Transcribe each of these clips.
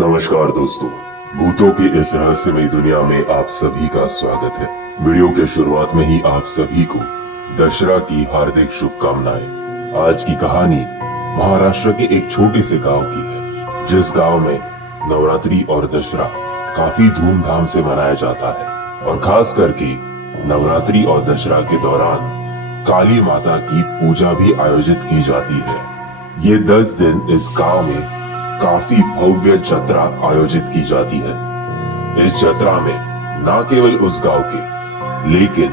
नमस्कार दोस्तों, भूतों की इस रहस्यमयी दुनिया में आप सभी का स्वागत है। वीडियो के शुरुआत में ही आप सभी को दशहरा की हार्दिक शुभकामनाएं। आज की कहानी महाराष्ट्र के एक छोटे से गांव की है, जिस गांव में नवरात्रि और दशहरा काफी धूमधाम से मनाया जाता है और खास करके नवरात्रि और दशहरा के दौरान काली माता की पूजा भी आयोजित की जाती है। ये 10 दिन इस गांव में काफी भव्य जत्रा आयोजित की जाती है। इस जत्रा में न केवल उस गांव के लेकिन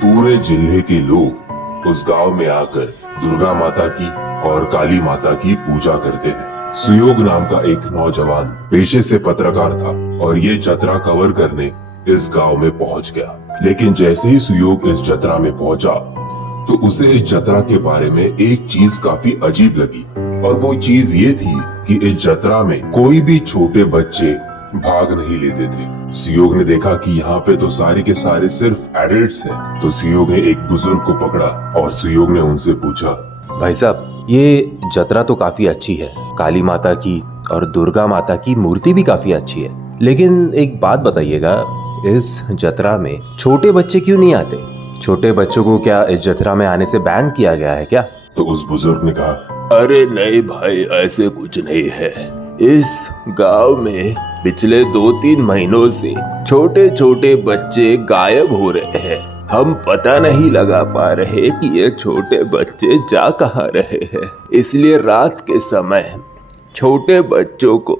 पूरे जिले के लोग उस गांव में आकर दुर्गा माता की और काली माता की पूजा करते हैं। सुयोग नाम का एक नौजवान पेशे से पत्रकार था और ये जत्रा कवर करने इस गांव में पहुंच गया। लेकिन जैसे ही सुयोग इस जत्रा में पहुंचा तो उसे इस जत्रा के बारे में एक चीज काफी अजीब लगी और वो चीज ये थी कि इस जत्रा में कोई भी छोटे बच्चे भाग नहीं लेते थे। सुयोग ने देखा कि यहाँ पे तो सारे के सारे सिर्फ एडल्ट्स हैं। तो सुयोग ने एक बुजुर्ग को पकड़ा और सुयोग ने उनसे पूछा, भाई साहब, ये जत्रा तो काफी अच्छी है, काली माता की और दुर्गा माता की मूर्ति भी काफी अच्छी है, लेकिन एक बात बताइएगा, इस जत्रा में छोटे बच्चे क्यों नहीं आते? छोटे बच्चों को क्या इस जत्रा में आने से बैन किया गया है क्या? तो उस बुजुर्ग ने कहा, अरे नहीं भाई, ऐसे कुछ नहीं है। इस गांव में पिछले 2-3 महीनों से छोटे छोटे बच्चे गायब हो रहे हैं। हम पता नहीं लगा पा रहे कि ये छोटे बच्चे जा कहाँ रहे हैं। इसलिए रात के समय छोटे बच्चों को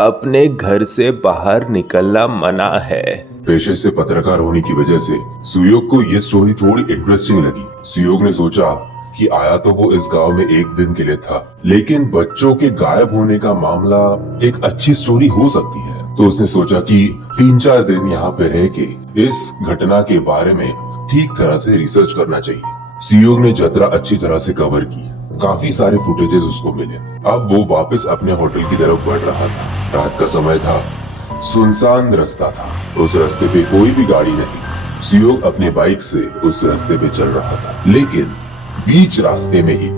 अपने घर से बाहर निकलना मना है। पेशे से पत्रकार होने की वजह से सुयोग को ये स्टोरी थोड़ी इंटरेस्टिंग लगी। सुयोग ने सोचा कि आया तो वो इस गांव में एक दिन के लिए था, लेकिन बच्चों के गायब होने का मामला एक अच्छी स्टोरी हो सकती है। तो उसने सोचा कि 3-4 दिन यहाँ पे रह के इस घटना के बारे में ठीक तरह से रिसर्च करना चाहिए। सुयोग ने जत्रा अच्छी तरह से कवर की, काफी सारे फुटेजेस उसको मिले। अब वो वापस अपने होटल की तरफ बढ़ रहा था। रात का समय था, सुनसान रास्ता था, उस रास्ते पे कोई भी गाड़ी नहीं। सुयोग अपने बाइक से उस रास्ते पे चल रहा था, लेकिन बीच रास्ते में ही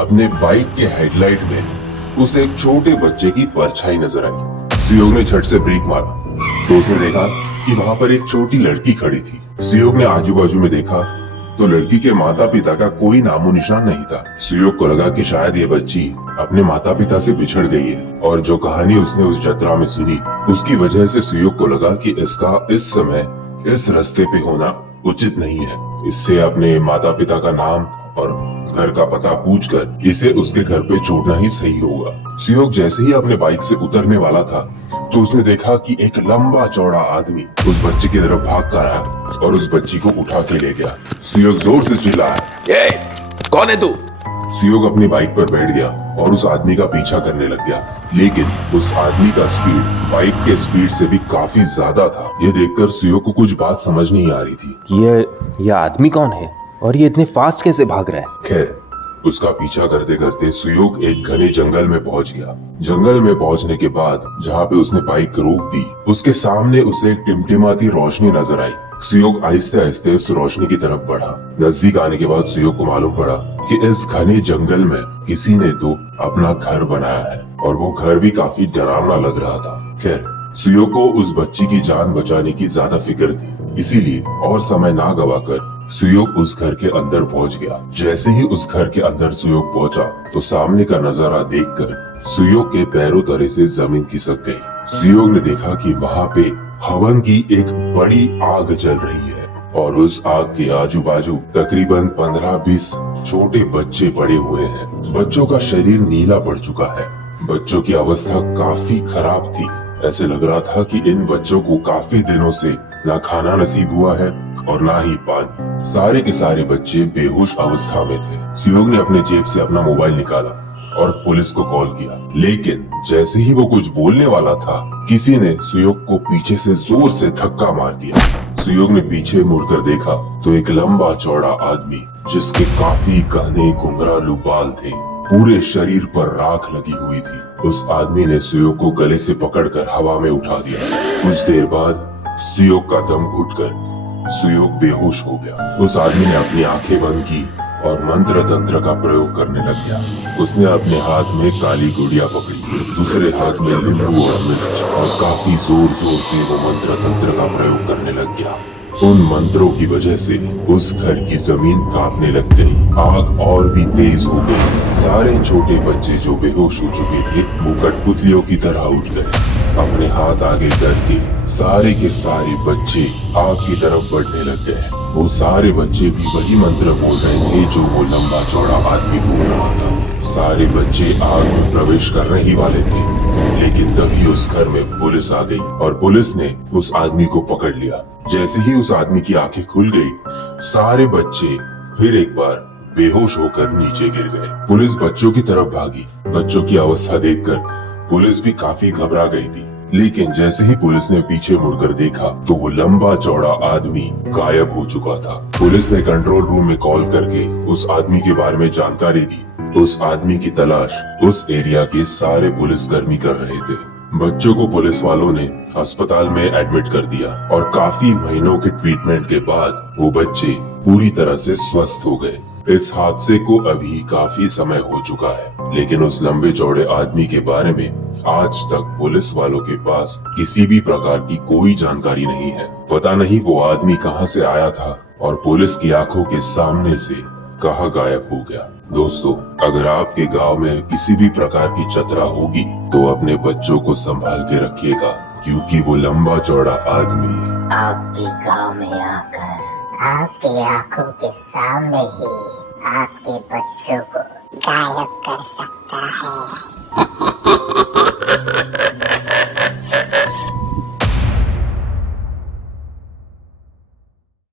अपने बाइक के हेडलाइट में उसे एक छोटे बच्चे की परछाई नजर आई। सुयोग ने झट से ब्रेक मारा तो उसने देखा कि वहां पर एक छोटी लड़की खड़ी थी। सुयोग ने आजू बाजू में देखा तो लड़की के माता पिता का कोई नामो निशान नहीं था। सुयोग को लगा कि शायद ये बच्ची अपने माता पिता से बिछड़ गई है और जो कहानी उसने उस जत्रा में सुनी उसकी वजह से सुयोग को लगा कि इसका इस समय इस रास्ते पे होना उचित नहीं है। इससे अपने माता पिता का नाम और घर का पता पूछकर इसे उसके घर पे छोड़ना ही सही होगा। सुयोग जैसे ही अपने बाइक से उतरने वाला था तो उसने देखा कि एक लंबा चौड़ा आदमी उस बच्चे की तरफ भाग कर आया और उस बच्ची को उठा के ले गया। सुयोग जोर से चिल्लाया, ए, कौन है तू? सुयोग अपनी बाइक पर बैठ गया और उस आदमी का पीछा करने लग गया, लेकिन उस आदमी का स्पीड बाइक के स्पीड से भी काफी ज्यादा था। ये देखकर सुयोग को कुछ बात समझ नहीं आ रही थी कि ये आदमी कौन है और ये इतने फास्ट कैसे भाग रहा है? खैर, उसका पीछा करते करते सुयोग एक घने जंगल में पहुंच गया। जंगल में पहुंचने के बाद जहाँ पे उसने बाइक रोक दी, उसके सामने उसे एक टिमटिमाती रोशनी नजर आई। सुयोग आहिस्ते आहिस्ते उस रोशनी की तरफ बढ़ा। नजदीक आने के बाद सुयोग को मालूम पड़ा कि इस घने जंगल में किसी ने तो अपना घर बनाया है और वो घर भी काफी डरावना लग रहा था। खैर, सुयोग को उस बच्ची की जान बचाने की ज्यादा फिक्र थी, इसीलिए और समय ना गवाकर सुयोग उस घर के अंदर पहुंच गया। जैसे ही उस घर के अंदर सुयोग पहुंचा तो सामने का नजारा देखकर सुयोग के पैरों तले से जमीन खिसक गई। सुयोग ने देखा कि वहाँ पे हवन की एक बड़ी आग जल रही है और उस आग के आजू बाजू तकरीबन 15-20 छोटे बच्चे पड़े हुए हैं। बच्चों का शरीर नीला पड़ चुका है। बच्चों की अवस्था काफी खराब थी। ऐसे लग रहा था कि इन बच्चों को काफी दिनों से ना खाना नसीब हुआ है और ना ही पानी। सारे के सारे बच्चे बेहोश अवस्था में थे। सुयोग ने अपने जेब से अपना मोबाइल निकाला और पुलिस को कॉल किया, लेकिन जैसे ही वो कुछ बोलने वाला था, किसी ने सुयोग को पीछे से जोर से धक्का मार दिया। सुयोग ने पीछे मुड़कर देखा तो एक लंबा चौड़ा आदमी जिसके काफी घने घुंघरालू बाल थे, पूरे शरीर पर राख लगी हुई थी। उस आदमी ने सुयोग को गले से पकड़कर हवा में उठा दिया। कुछ देर बाद सुयोग का दम घुटकर सुयोग बेहोश हो गया। उस आदमी ने अपनी आंखें बंद की और मंत्र तंत्र का प्रयोग करने लग गया। उसने अपने हाथ में काली गुड़िया पकड़ी, दूसरे हाथ में नींबू और मिर्च, और काफी जोर जोर से वो मंत्र तंत्र का प्रयोग करने लग गया। उन मंत्रों की वजह से उस घर की जमीन कांपने लग गई, आग और भी तेज हो गई। सारे छोटे बच्चे जो बेहोश हो चुके थे वो कठपुतलियों की तरह उठ गए। अपने हाथ आगे करके सारे के सारे बच्चे आग की तरफ बढ़ने लग गए। वो सारे बच्चे भी वही मंत्र बोल रहे थे जो वो लंबा चौड़ा आदमी बोल रहा था। सारे बच्चे आग में प्रवेश करने ही वाले थे, लेकिन तभी उस घर में पुलिस आ गई और पुलिस ने उस आदमी को पकड़ लिया। जैसे ही उस आदमी की आंखें खुल गई, सारे बच्चे फिर एक बार बेहोश होकर नीचे गिर गए। पुलिस बच्चों की तरफ भागी। बच्चों की अवस्था देखकर पुलिस भी काफी घबरा गई थी, लेकिन जैसे ही पुलिस ने पीछे मुड़कर देखा तो वो लंबा चौड़ा आदमी गायब हो चुका था। पुलिस ने कंट्रोल रूम में कॉल करके उस आदमी के बारे में जानकारी दी। उस आदमी की तलाश उस एरिया के सारे पुलिसकर्मी कर रहे थे। बच्चों को पुलिस वालों ने अस्पताल में एडमिट कर दिया और काफी महीनों के ट्रीटमेंट के बाद वो बच्चे पूरी तरह से स्वस्थ हो गए। इस हादसे को अभी काफी समय हो चुका है, लेकिन उस लंबे चौड़े आदमी के बारे में आज तक पुलिस वालों के पास किसी भी प्रकार की कोई जानकारी नहीं है। पता नहीं वो आदमी कहां से आया था और पुलिस की आंखों के सामने से कहां गायब हो गया। दोस्तों, अगर आपके गांव में किसी भी प्रकार की चतरा होगी तो अपने बच्चों को संभाल के रखिएगा, क्योंकि वो लंबा चौड़ा आदमी आपके गांव में आकर आपकी आंखों के सामने ही आपके बच्चों को गायब कर सकता है।